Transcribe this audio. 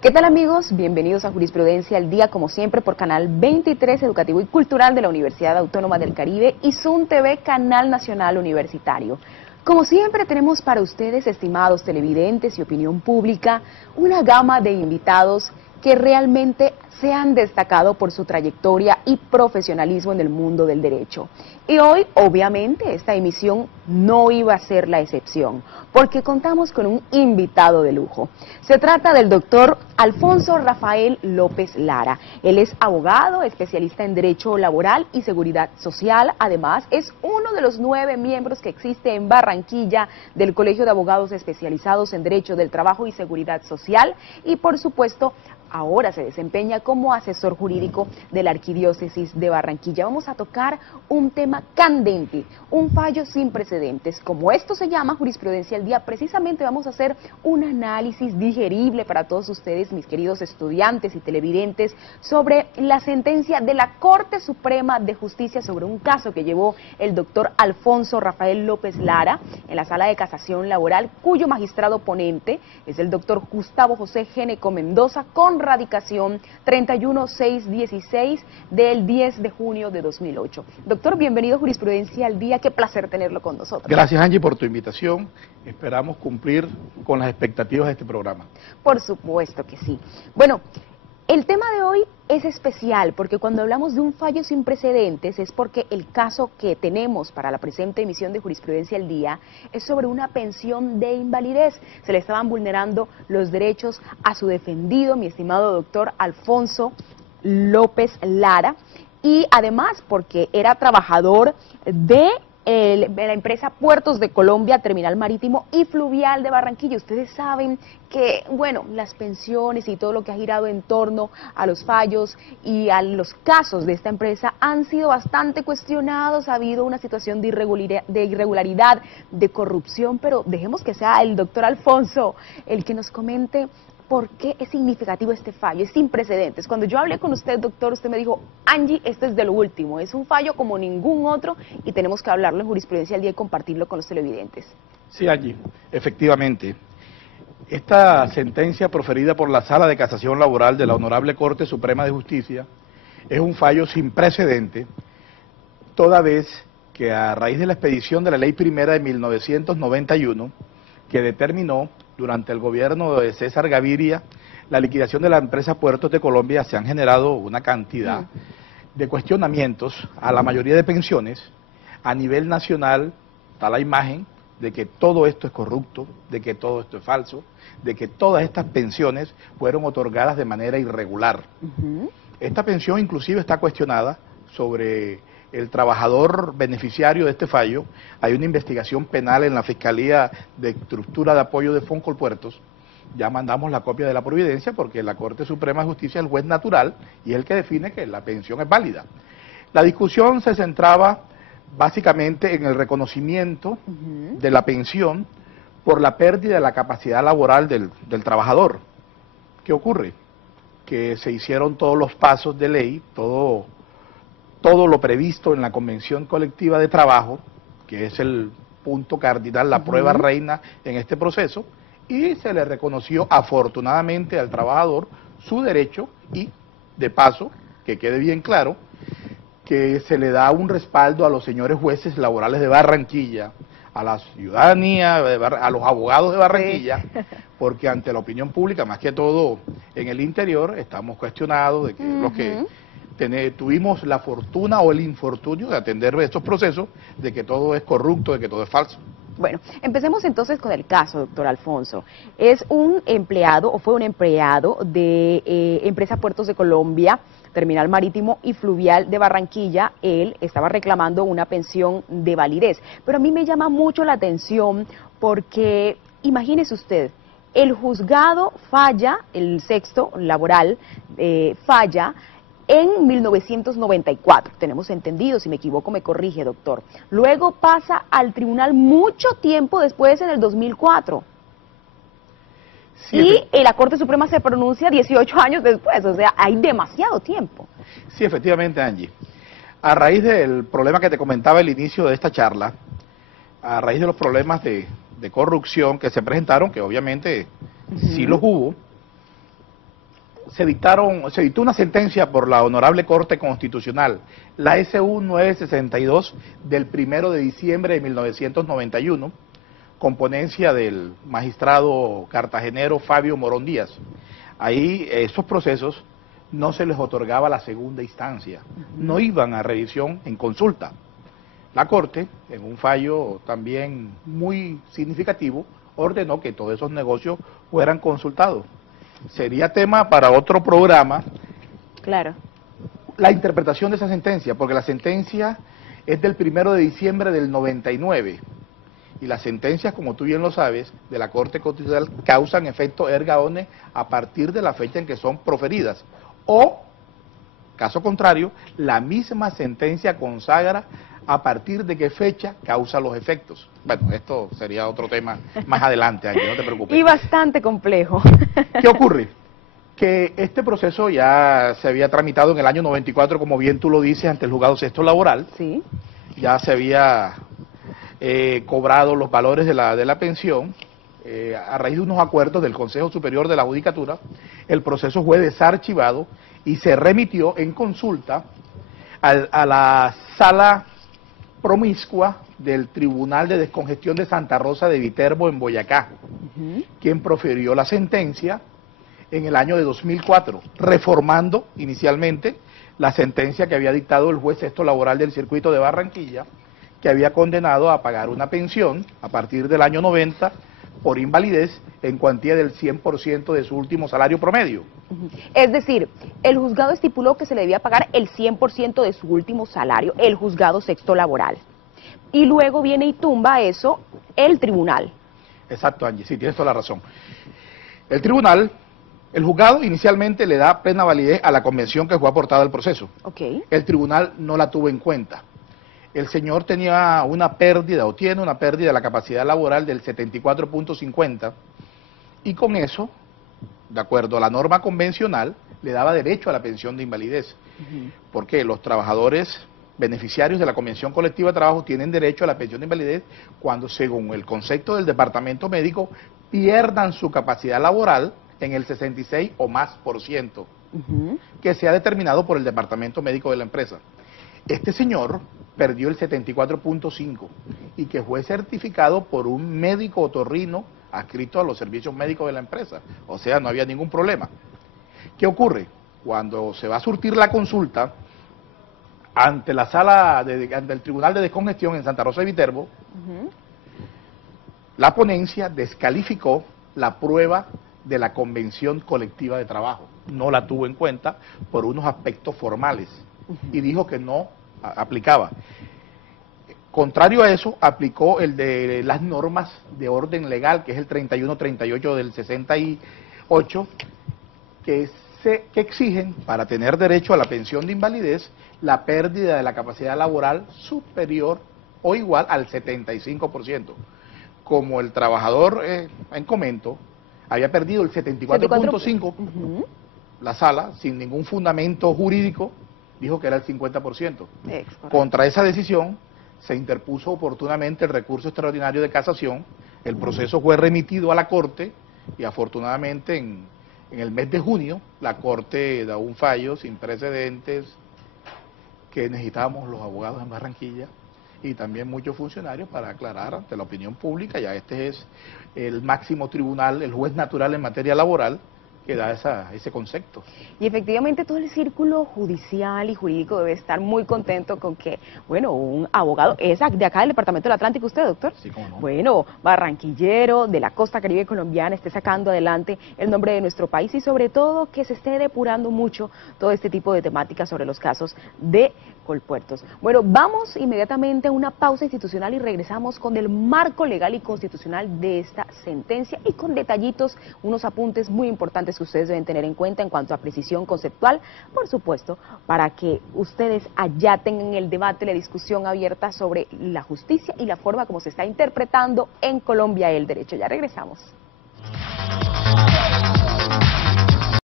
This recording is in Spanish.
¿Qué tal, amigos? Bienvenidos a Jurisprudencia al Día, como siempre, por Canal 23 Educativo y Cultural de la Universidad Autónoma del Caribe y Sun TV, Canal Nacional Universitario. Como siempre, tenemos para ustedes, estimados televidentes y opinión pública, una gama de invitados que realmente se han destacado por su trayectoria y profesionalismo en el mundo del derecho. Y hoy, obviamente, esta emisión no iba a ser la excepción, porque contamos con un invitado de lujo. Se trata del doctor Alfonso Rafael López Lara. Él es abogado, especialista en Derecho Laboral y Seguridad Social. Además, es uno de los 9 miembros que existe en Barranquilla del Colegio de Abogados Especializados en Derecho del Trabajo y Seguridad Social. Y, por supuesto, ahora se desempeña como asesor jurídico de la Arquidiócesis de Barranquilla. Vamos a tocar un tema candente, un fallo sin precedentes. Como esto se llama Jurisprudencia al Día, precisamente vamos a hacer un análisis digerible para todos ustedes, mis queridos estudiantes y televidentes, sobre la sentencia de la Corte Suprema de Justicia sobre un caso que llevó el doctor Alfonso Rafael López Lara en la Sala de Casación Laboral, cuyo magistrado ponente es el doctor Gustavo José Géneco Mendoza, con radicación 31616 del 10 de junio de 2008. Doctor, bienvenido a Jurisprudencia al Día, qué placer tenerlo con nosotros. Gracias, Angie, por tu invitación. Esperamos cumplir con las expectativas de este programa. Por supuesto que sí. Bueno, el tema de hoy es especial porque cuando hablamos de un fallo sin precedentes es porque el caso que tenemos para la presente emisión de Jurisprudencia al Día es sobre una pensión de invalidez. Se le estaban vulnerando los derechos a su defendido, mi estimado doctor Alfonso López Lara, y además porque era trabajador de la empresa Puertos de Colombia, Terminal Marítimo y Fluvial de Barranquilla. Ustedes saben que, bueno, las pensiones y todo lo que ha girado en torno a los fallos y a los casos de esta empresa han sido bastante cuestionados. Ha habido una situación de irregularidad, de corrupción, pero dejemos que sea el doctor Alfonso el que nos comente ¿por qué es significativo este fallo? Es sin precedentes. Cuando yo hablé con usted, doctor, usted me dijo, Angie, esto es de lo último, es un fallo como ningún otro y tenemos que hablarlo en Jurisprudencia al Día y compartirlo con los televidentes. Sí, Angie, efectivamente. Esta sentencia proferida por la Sala de Casación Laboral de la Honorable Corte Suprema de Justicia es un fallo sin precedente, toda vez que a raíz de la expedición de la Ley Primera de 1991, que determinó durante el gobierno de César Gaviria la liquidación de la empresa Puertos de Colombia, se han generado una cantidad de cuestionamientos a la mayoría de pensiones. A nivel nacional está la imagen de que todo esto es corrupto, de que todo esto es falso, de que todas estas pensiones fueron otorgadas de manera irregular. Esta pensión inclusive está cuestionada sobre el trabajador beneficiario de este fallo. Hay una investigación penal en la Fiscalía de Estructura de Apoyo de Foncolpuertos. Ya mandamos la copia de la providencia porque la Corte Suprema de Justicia es el juez natural y es el que define que la pensión es válida. La discusión se centraba básicamente en el reconocimiento de la pensión por la pérdida de la capacidad laboral del trabajador. ¿Qué ocurre? Que se hicieron todos los pasos de ley, todo lo previsto en la Convención Colectiva de Trabajo, que es el punto cardinal, la prueba reina en este proceso, y se le reconoció afortunadamente al trabajador su derecho y, de paso, que quede bien claro, que se le da un respaldo a los señores jueces laborales de Barranquilla, a la ciudadanía, a los abogados de Barranquilla, porque ante la opinión pública, más que todo en el interior, estamos cuestionados de que los que tuvimos la fortuna o el infortunio de atender estos procesos, de que todo es corrupto, de que todo es falso. Bueno, empecemos entonces con el caso, doctor Alfonso. Es un empleado, o fue un empleado de empresa Puertos de Colombia, Terminal Marítimo y Fluvial de Barranquilla. Él estaba reclamando una pensión de validez. Pero a mí me llama mucho la atención porque, imagínese usted, el juzgado falla, el sexto laboral falla en 1994, tenemos entendido, si me equivoco me corrige, doctor. Luego pasa al tribunal mucho tiempo después, en el 2004. Sí, y la Corte Suprema se pronuncia 18 años después, o sea, hay demasiado tiempo. Sí, efectivamente, Angie. A raíz del problema que te comentaba al inicio de esta charla, a raíz de los problemas de corrupción que se presentaron, que obviamente sí los hubo, se dictó una sentencia por la Honorable Corte Constitucional, la SU 962 del 1 de diciembre de 1991, con ponencia del magistrado cartagenero Fabio Morón Díaz. Ahí esos procesos no se les otorgaba la segunda instancia, no iban a revisión en consulta. La Corte, en un fallo también muy significativo, ordenó que todos esos negocios fueran consultados. Sería tema para otro programa. Claro. La interpretación de esa sentencia, porque la sentencia es del 1 de diciembre del 99, y las sentencias, como tú bien lo sabes, de la Corte Constitucional causan efecto erga omnes a partir de la fecha en que son proferidas, o, caso contrario, la misma sentencia consagra a partir de qué fecha causa los efectos. Bueno, esto sería otro tema más adelante, Angie, no te preocupes. Y bastante complejo. ¿Qué ocurre? Que este proceso ya se había tramitado en el año 94, como bien tú lo dices, ante el Juzgado Sexto Laboral. Sí. Ya se había cobrado los valores de la pensión. A raíz de unos acuerdos del Consejo Superior de la Judicatura, el proceso fue desarchivado y se remitió en consulta a la sala promiscua del Tribunal de Descongestión de Santa Rosa de Viterbo en Boyacá, quien profirió la sentencia en el año de 2004, reformando inicialmente la sentencia que había dictado el juez sexto laboral del circuito de Barranquilla, que había condenado a pagar una pensión a partir del año 90 por invalidez en cuantía del 100% de su último salario promedio. Es decir, el juzgado estipuló que se le debía pagar el 100% de su último salario, el juzgado sexto laboral. Y luego viene y tumba eso el tribunal. Exacto, Angie, sí, tienes toda la razón. El tribunal, el juzgado inicialmente le da plena validez a la convención que fue aportada al proceso. Okay. El tribunal no la tuvo en cuenta. El señor tenía una pérdida, o tiene una pérdida de la capacidad laboral del 74.50, y con eso, de acuerdo a la norma convencional, le daba derecho a la pensión de invalidez. Porque los trabajadores beneficiarios de la Convención Colectiva de Trabajo tienen derecho a la pensión de invalidez cuando, según el concepto del Departamento Médico, pierdan su capacidad laboral en el 66 o más por ciento, que sea determinado por el Departamento Médico de la empresa. Este señor perdió el 74.5 y que fue certificado por un médico otorrino adscrito a los servicios médicos de la empresa, o sea, no había ningún problema. ¿Qué ocurre? Cuando se va a surtir la consulta ante la sala, ante el Tribunal de Descongestión en Santa Rosa de Viterbo, la ponencia descalificó la prueba de la Convención Colectiva de Trabajo, no la tuvo en cuenta por unos aspectos formales y dijo que no aplicaba. Contrario a eso, aplicó el de las normas de orden legal, que es el 3138 del 68, que exigen, para tener derecho a la pensión de invalidez, la pérdida de la capacidad laboral superior o igual al 75%. Como el trabajador en comento había perdido el 74.5%, la sala, sin ningún fundamento jurídico, dijo que era el 50%. Contra esa decisión se interpuso oportunamente el recurso extraordinario de casación, el proceso fue remitido a la Corte y afortunadamente en el mes de junio la Corte da un fallo sin precedentes que necesitábamos los abogados en Barranquilla y también muchos funcionarios para aclarar ante la opinión pública. Ya este es el máximo tribunal, el juez natural en materia laboral, que da ese concepto. Y efectivamente todo el círculo judicial y jurídico debe estar muy contento con que, bueno, un abogado, es de acá del Departamento del Atlántico, ¿usted, doctor? Sí, cómo no. Bueno, barranquillero, de la costa caribe colombiana, esté sacando adelante el nombre de nuestro país y sobre todo que se esté depurando mucho todo este tipo de temáticas sobre los casos de Colpuertos. Bueno, vamos inmediatamente a una pausa institucional y regresamos con el marco legal y constitucional de esta sentencia y con detallitos, unos apuntes muy importantes que ustedes deben tener en cuenta en cuanto a precisión conceptual, por supuesto, para que ustedes allá tengan el debate, la discusión abierta sobre la justicia y la forma como se está interpretando en Colombia el derecho. Ya regresamos.